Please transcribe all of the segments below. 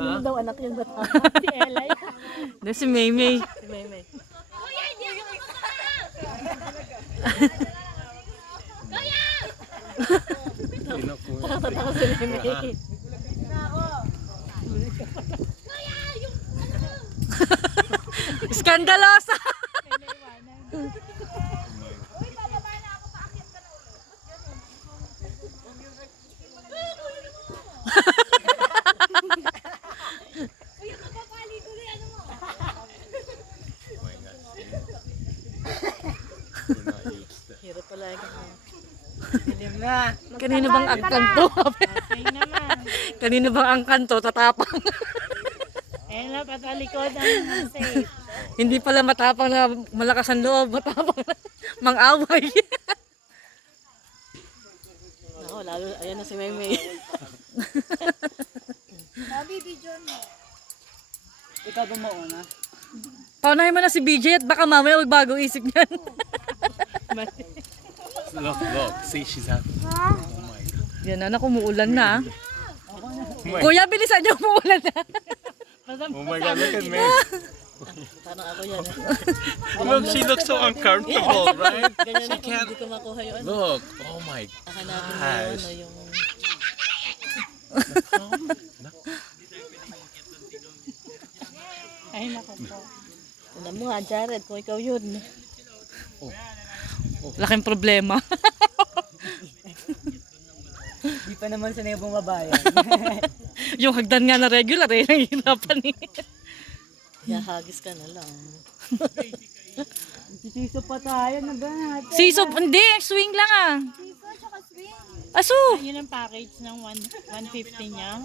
Kanino daw anak yung bata? Si Ella. Doon si Maymay. Si Maymay. Takot si Maymay. Skandalosa! Hirap pala yung Kanino bang ang kanto? Kanino bang ang kanto? Tatapang. ayun na, patalikod ang safe. Hindi pala matapang na malakas ang loob. Matapang na mang-away. Ako, lalo, ayan na si Maymay. Ikaw ba mauna? Paunahin mo na si BJ at baka mamaya magbago isip niyan. Look, see, she's happy. Yan na, umuulan na. Kuya, bilisan niyo, umuulan na. Oh my God, look at me. Parang ako yan. Look, she looks so uncomfortable, right? Ganyan ako, hindi ko makuha yung ano. Look, oh my Hanapin mo gosh. yung ay nako po. Alam mo nga, Jared, kung ikaw yun. Laking problema. Di pa naman sanay bumabayan. Yung hagdan nga na regular eh, nahihirapan eh. Hagis ka na lang. Sisiso pa tayo, naghanap. Siso, hindi, swing lang ah. Aso! Yun ang package ng 150 niya.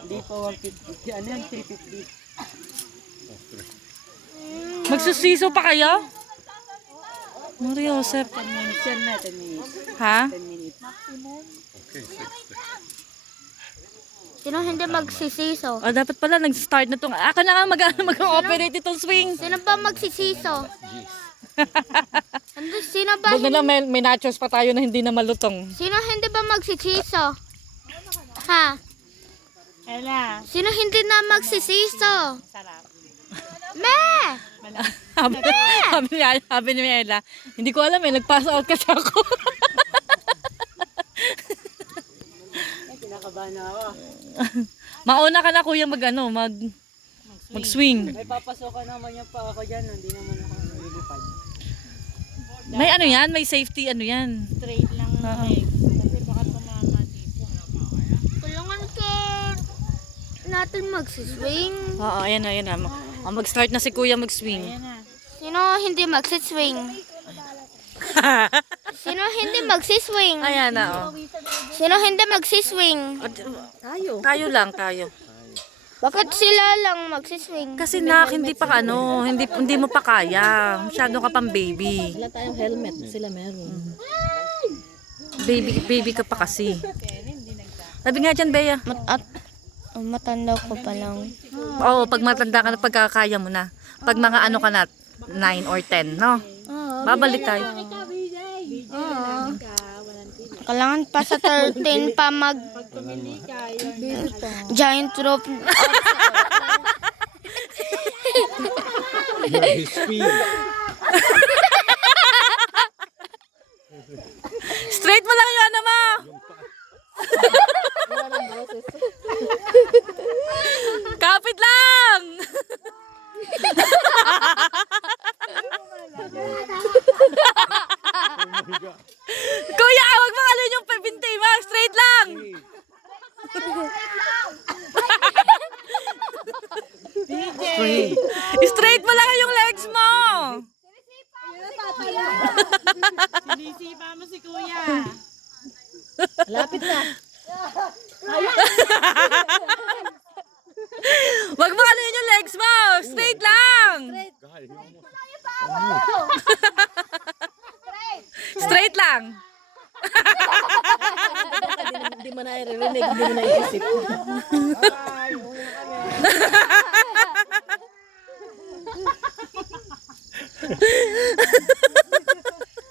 Hindi pa 150. Ano yan? 350. Magsusiso pa kayo? Mario Joseph. 10 minutes yan na, 10 minutes. Ha? 10 minutes. Okay, 60. Sino hindi magsisiso? Oh, dapat pala nag-start na tong. Ako na nga mag-operate itong swing. Sino ba magsisiso? Sino ba Huwag na lang may nachos pa tayo na hindi na malutong. Sino hindi ba magsisiso? Ha? Ella, Sino hindi na magsisiso? sarap. Me! Sabi ni Ella, hindi ko alam eh, nag-pass out kasi ako. Kinakabahan na ako. Mauna ka na kuya mag-swing. May papasokan naman yung pa ako dyan. Hindi naman ako nililipad. May ano yan, may safety ano yan. Straight lang na leg. Kasi baka tumama dito. Tulungan ka natin magsiswing. Oo, ayan na. Mag-start na si kuya mag-swing. Ayan na. Sino hindi magsiswing? Sino hindi magsiswing? Ayan na, oh. Sino hindi magsiswing? Tayo lang. Bakit sila lang magsiswing? Kasi hindi pa hindi mo pa kaya. Masyado ka pang baby. Wala tayong helmet. Sila meron. Baby ka pa kasi. Sabi nga dyan, Bea. Matanda ko pa lang. Oo, pag matanda ka na, pagkakaya mo na. Pag mga ano ka na, 9 or 10, no? Babalik tayo. Kailangan pa sa 13 pa mag giant rope. Straight mo lang yung ano mo. Kapit lang. Kuya, wag mo ano yung pabintay mo. Straight lang. Straight mo lang yung legs mo. Sinisipa mo si kuya. Lapit na. Wag mo ano yung legs mo. Straight lang. Straight lang. Hindi mo na i-rinig. Hindi mo na iisip.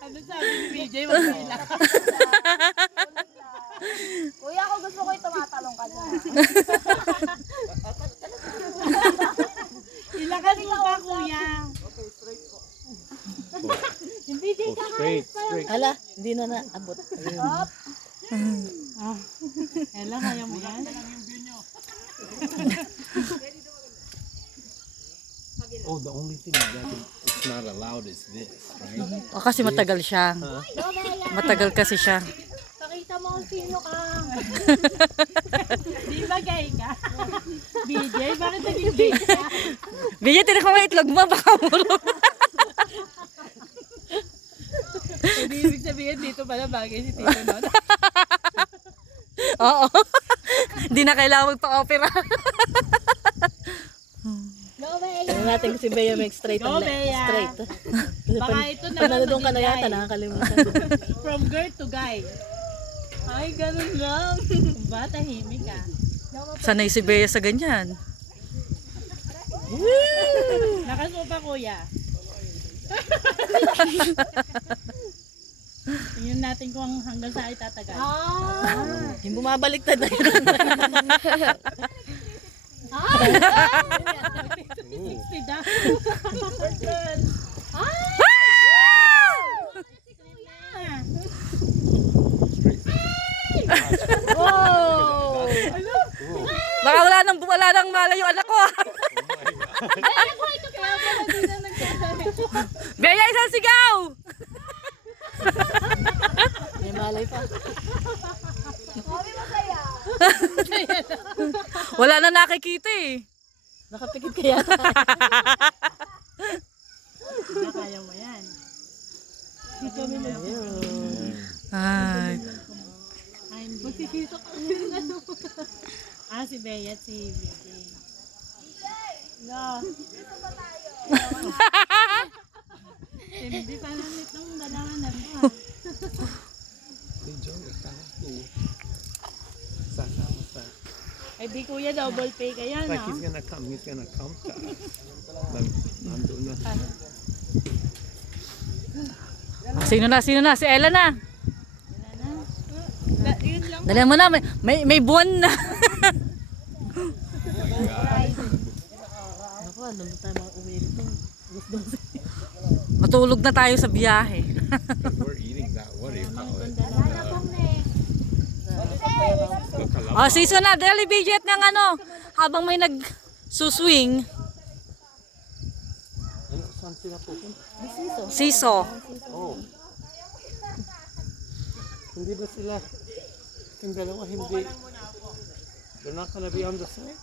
Ano sabi ni BJ? Magpila. Kuya, ako gusto ko yung tumatalong ka dyan. Hindi na naabot. Ella, kaya mo yan? Oh, the only thing that it's not allowed is this, right? O kasi matagal siya. Matagal kasi siya. Pakita mo kung sino ka. Di ba gay ka? BJ, bakit naging gay ka? Bigyan, tinik mo yung itlog mo, baka murong. Hindi ibig sabihin dito pala bagay si Tito Not. Oo. Hindi na kailangan magpa-opera. Tingnan natin si Bea make straight Go, ang Bea. straight. Baka ito na Pag nandun ka na maging yata, guy. nakakalimutan. From girl to guy. Ay, ganun lang. Ba, tahimik ka. Sanay si Bea sa ganyan. Nakasupa, kuya. Tingnan natin kung hanggang saan itatagal. Yung bumabaliktad na yun. 60 daw. Baka wala nang malay yung anak ko. Bea, isang sigaw! May malay pa. Wala na nakikita eh. Nakapikit ka yata. Hindi kaya mo yan. Ay. Ay, magsisisok ka. Si Bea at si BJ. No. Hindi pa namin itong dalawa na ito. Hey, Joe, sasama sa. Ay di kuya, double pay ka yan, Like no? he's gonna come to us. Nandun na. Sino na? Si Ella na. Yun lang. Dali mo na, may buwan na. Ako, ano na tayo mga uwi dito. Matulog na tayo sa biyahe. We're eating that. What do you call it? Oh, season na, daily budget ng ano, habang may nag-suswing. Ano, saan sila pupunta? Siso. Oh. Hindi ba sila? Yung dalawa, hindi. They're not gonna be on the side?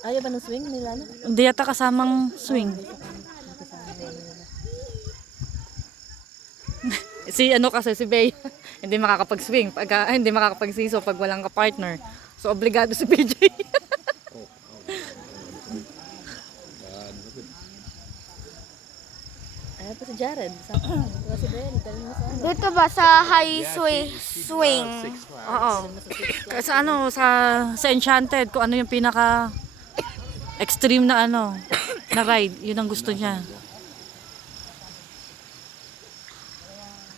Ayaw ba ng swing nila? Hindi yata kasamang swing. Si ano kasi, si Bea, hindi makakapag-swing, hindi makakapag-siso pag walang ka-partner. So, obligado si PJ. Ayaw pa si Jared. Wala si Bea. Dali mo sa ano. Dito ba sa high swing? Oo. Sa ano, sa Enchanted, kung ano yung pinaka extreme na ano, na ride, yun ang gusto niya.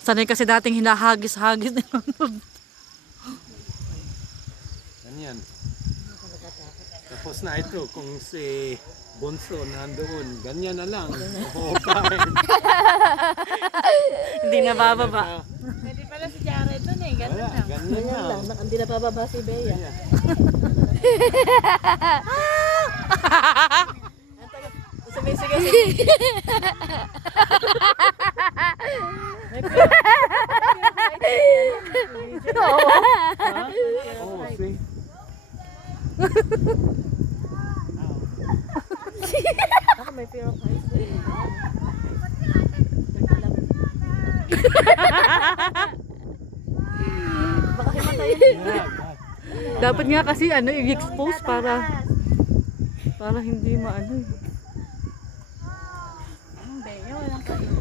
Sanay kasi dating hinahagis-hagis. Ganyan. Tapos na ito, kung si Bonso nandoon, ganyan na lang. Oo, kain. Hindi na bababa. Pwede pala si Jared dun eh. Ganun Wala, lang. ganyan Ganyan lang. lang. Hindi na pababa si Bea. Sumisigaw si Oh, see? Ako may fear of heights. Baka himatayin. Yeah, God. Dapat nga kasi ano, i-expose para hindi maano. Ang Bea, walang kain.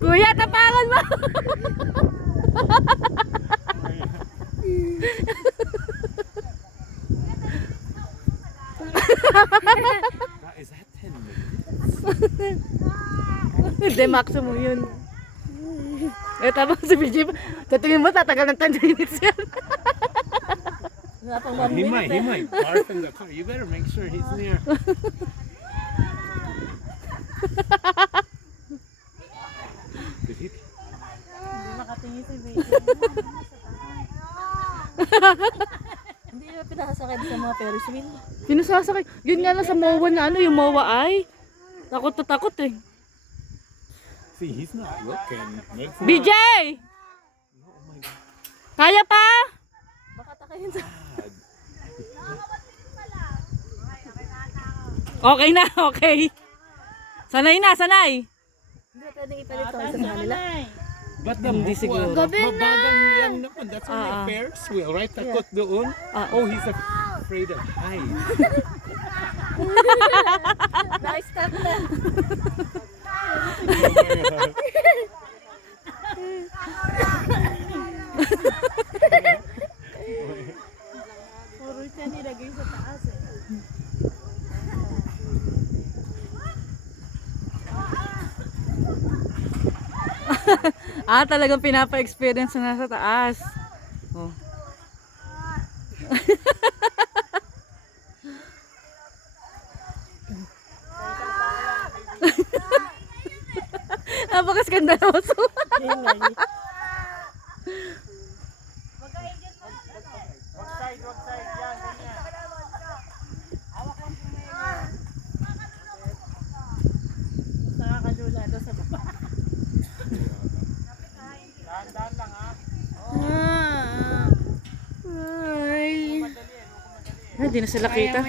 Kuya, tapangan mo! Is that 10 minutes? Hindi, maximum yun. Eh, tama si BJ. Tatingin mo, tatagal ng 10 minutes yan. Wala pang 1 He minute. might barf in the car. You better make sure he's near. nakatingin si Baby. Hindi na pinasakay sa mga Ferris wheel. Pinasasakay. Yun nga lang sa MOA na ano, yung MOA ay. Takot na takot eh. See, he's not looking. Makes him BJ! Kaya pa? Baka takayin sa... Okay na, okay. Sanay na, sanay. Hindi na pwedeng ipalit to sa kanila. But the Hindi siguro. mabagal lang naman. That's only a Ferris wheel, right? Takot doon. Oh, he's afraid of heights. Naka-stop na. Puro siya nilagay sa taas eh. Talagang pinapa-experience na nasa taas. Oh. Napaka-skandaloso. Nakakadula daw sa baba. Ay, di na sila kita.